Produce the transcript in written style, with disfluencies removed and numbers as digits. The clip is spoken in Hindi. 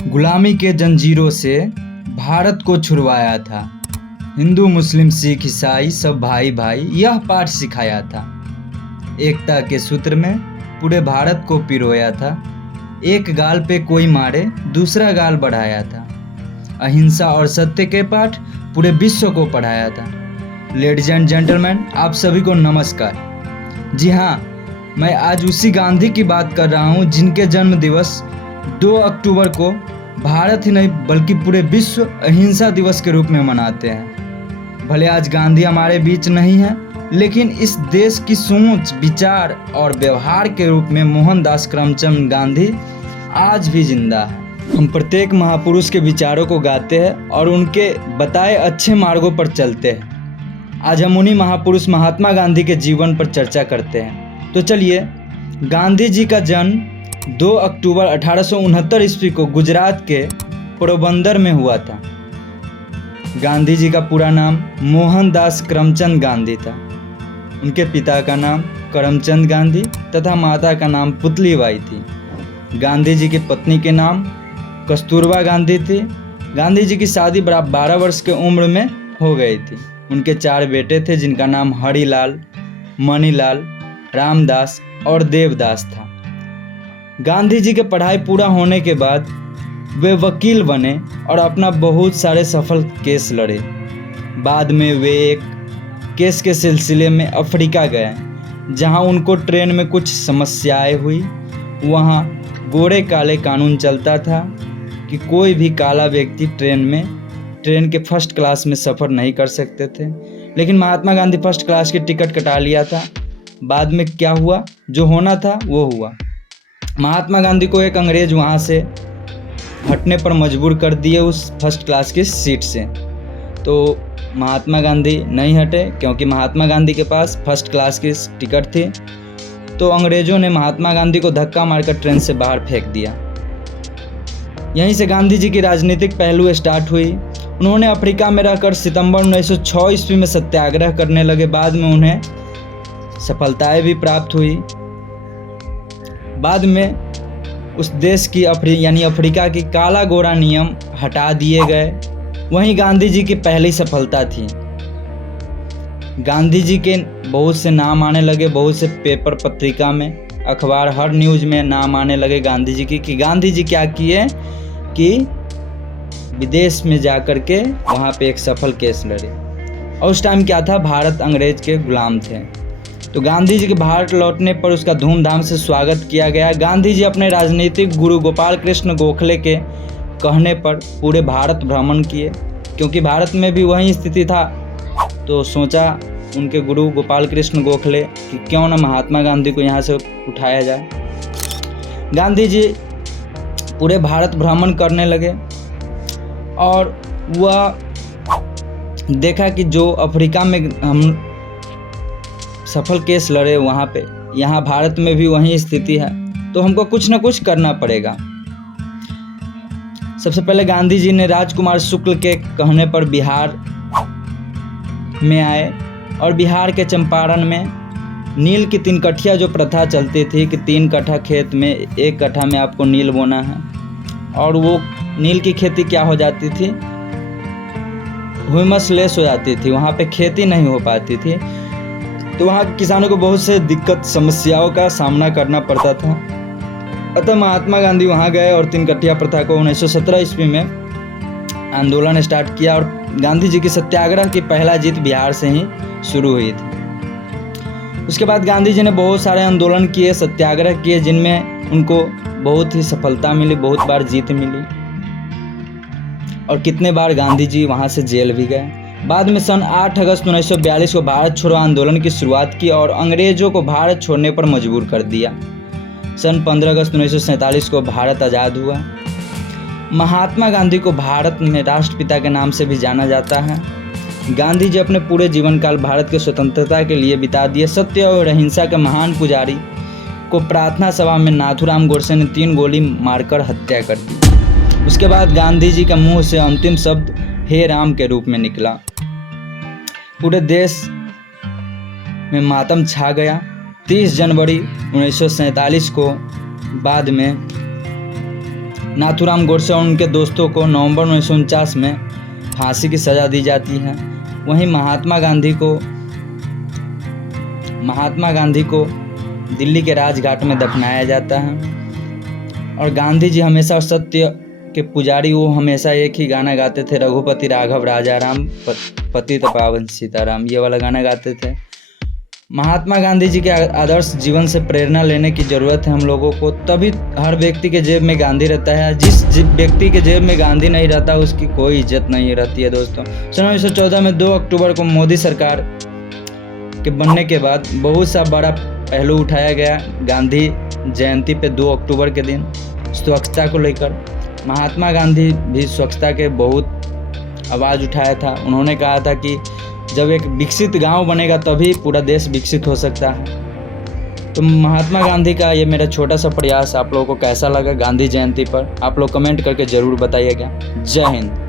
गुलामी के जंजीरों से भारत को छुड़वाया था। हिंदू मुस्लिम सिख ईसाई सब भाई भाई यह पाठ सिखाया था। एकता के सूत्र में पूरे भारत को पिरोया था। एक गाल पे कोई मारे दूसरा गाल बढ़ाया था। अहिंसा और सत्य के पाठ पूरे विश्व को पढ़ाया था। लेडीज एंड जेंटलमैन, आप सभी को नमस्कार। जी हाँ, मैं आज उसी गांधी की बात कर रहा हूँ जिनके जन्म दिवस 2 अक्टूबर को भारत ही नहीं बल्कि पूरे विश्व अहिंसा दिवस के रूप में मनाते हैं। भले आज गांधी हमारे बीच नहीं है, लेकिन इस देश की सोच, विचार और व्यवहार के रूप में मोहनदास करमचंद गांधी आज भी जिंदा है। हम प्रत्येक महापुरुष के विचारों को गाते हैं और उनके बताए अच्छे मार्गों पर चलते हैं। आज हम उन्हीं महापुरुष महात्मा गांधी के जीवन पर चर्चा करते हैं। तो चलिए, गांधी जी का जन्म 2 अक्टूबर 1869 ईस्वी को गुजरात के पोरबंदर में हुआ था। गांधी जी का पूरा नाम मोहनदास करमचंद गांधी था। उनके पिता का नाम करमचंद गांधी तथा माता का नाम पुतलीबाई थी। गांधी जी की पत्नी के नाम कस्तूरबा गांधी थी। गांधी जी की शादी 12 वर्ष की उम्र में हो गई थी। उनके 4 बेटे थे जिनका नाम हरिलाल, मणिलाल, रामदास और देवदास था। गांधी जी के पढ़ाई पूरा होने के बाद वे वकील बने और अपना बहुत सारे सफल केस लड़े। बाद में वे एक केस के सिलसिले में अफ्रीका गए, जहां उनको ट्रेन में कुछ समस्याएं हुई। वहां गोरे काले कानून चलता था कि कोई भी काला व्यक्ति ट्रेन के फर्स्ट क्लास में सफ़र नहीं कर सकते थे, लेकिन महात्मा गांधी फर्स्ट क्लास की टिकट कटा लिया था। बाद में क्या हुआ, जो होना था वो हुआ। महात्मा गांधी को एक अंग्रेज वहाँ से हटने पर मजबूर कर दिए उस फर्स्ट क्लास की सीट से। तो महात्मा गांधी नहीं हटे क्योंकि महात्मा गांधी के पास फर्स्ट क्लास की टिकट थी। तो अंग्रेज़ों ने महात्मा गांधी को धक्का मारकर ट्रेन से बाहर फेंक दिया। यहीं से गांधी जी की राजनीतिक पहलू स्टार्ट हुई। उन्होंने अफ्रीका में रहकर सितंबर 1906 ईस्वी में सत्याग्रह करने लगे। बाद में उन्हें सफलताएं भी प्राप्त हुई। बाद में उस देश की यानी अफ्रीका की काला गोरा नियम हटा दिए गए। वहीं गांधी जी की पहली सफलता थी। गांधी जी के बहुत से नाम आने लगे, बहुत से पेपर, पत्रिका में, अखबार, हर न्यूज़ में नाम आने लगे गांधी जी की कि गांधी जी क्या किए कि विदेश में जा कर के वहाँ पे एक सफल केस लड़े। और उस टाइम क्या था, भारत अंग्रेज के गुलाम थे। तो गांधी जी के भारत लौटने पर उसका धूमधाम से स्वागत किया गया। गांधी जी अपने राजनीतिक गुरु गोपाल कृष्ण गोखले के कहने पर पूरे भारत भ्रमण किए, क्योंकि भारत में भी वही स्थिति था। तो सोचा उनके गुरु गोपाल कृष्ण गोखले कि क्यों न महात्मा गांधी को यहाँ से उठाया जाए। गांधी जी पूरे भारत भ्रमण करने लगे और वह देखा कि जो अफ्रीका में हम सफल केस लड़े वहाँ पे, यहाँ भारत में भी वही स्थिति है, तो हमको कुछ ना कुछ करना पड़ेगा। सबसे पहले गांधी जी ने राजकुमार शुक्ल के कहने पर बिहार में आए और बिहार के चंपारण में नील की 3 कट्ठिया जो प्रथा चलती थी कि 3 कट्ठा खेत में 1 कट्ठा में आपको नील बोना है, और वो नील की खेती क्या हो जाती थी, ह्यूमस लेस हो जाती थी, वहाँ पे खेती नहीं हो पाती थी। तो वहाँ के किसानों को बहुत से दिक्कत समस्याओं का सामना करना पड़ता था। अतः महात्मा गांधी वहाँ गए और 3 कट्ठिया प्रथा को 1917 ईस्वी में आंदोलन स्टार्ट किया। और गांधी जी की सत्याग्रह की पहला जीत बिहार से ही शुरू हुई थी। उसके बाद गांधी जी ने बहुत सारे आंदोलन किए, सत्याग्रह किए, जिनमें उनको बहुत ही सफलता मिली, बहुत बार जीत मिली, और कितने बार गांधी जी वहाँ से जेल भी गए। बाद में सन 8 अगस्त 1942 को भारत छोड़ो आंदोलन की शुरुआत की और अंग्रेजों को भारत छोड़ने पर मजबूर कर दिया। सन 15 अगस्त 1947 को भारत आज़ाद हुआ। महात्मा गांधी को भारत में राष्ट्रपिता के नाम से भी जाना जाता है। गांधी जी अपने पूरे जीवन काल भारत की स्वतंत्रता के लिए बिता दिए। सत्य और अहिंसा के महान पुजारी को प्रार्थना सभा में नाथूराम गोडसे ने 3 गोली मारकर हत्या कर दी। उसके बाद गांधी जी के मुंह से अंतिम शब्द हे राम के रूप में निकला। पूरे देश में मातम छा गया। 30 जनवरी 1947 को बाद में नाथूराम गोडसे और उनके दोस्तों को नवंबर 1949 में फांसी की सज़ा दी जाती है। वहीं महात्मा गांधी को दिल्ली के राजघाट में दफनाया जाता है। और गांधी जी हमेशा सत्य के पुजारी, वो हमेशा एक ही गाना गाते थे, रघुपति राघव राजा राम पतित पावन सीताराम, ये वाला गाना गाते थे। महात्मा गांधी जी के आदर्श जीवन से प्रेरणा लेने की ज़रूरत है हम लोगों को, तभी हर व्यक्ति के जेब में गांधी रहता है। जिस व्यक्ति के जेब में गांधी नहीं रहता उसकी कोई इज्जत नहीं रहती है दोस्तों। सन 1914 में 2 अक्टूबर को मोदी सरकार के बनने के बाद बहुत सा बड़ा पहलू उठाया गया गांधी जयंती पे 2 अक्टूबर के दिन, स्वच्छता को लेकर। महात्मा गांधी भी स्वच्छता के बहुत आवाज़ उठाया था। उन्होंने कहा था कि जब एक विकसित गांव बनेगा तभी पूरा देश विकसित हो सकता है। तो महात्मा गांधी का ये मेरा छोटा सा प्रयास आप लोगों को कैसा लगा गांधी जयंती पर, आप लोग कमेंट करके ज़रूर बताइएगा। जय हिंद।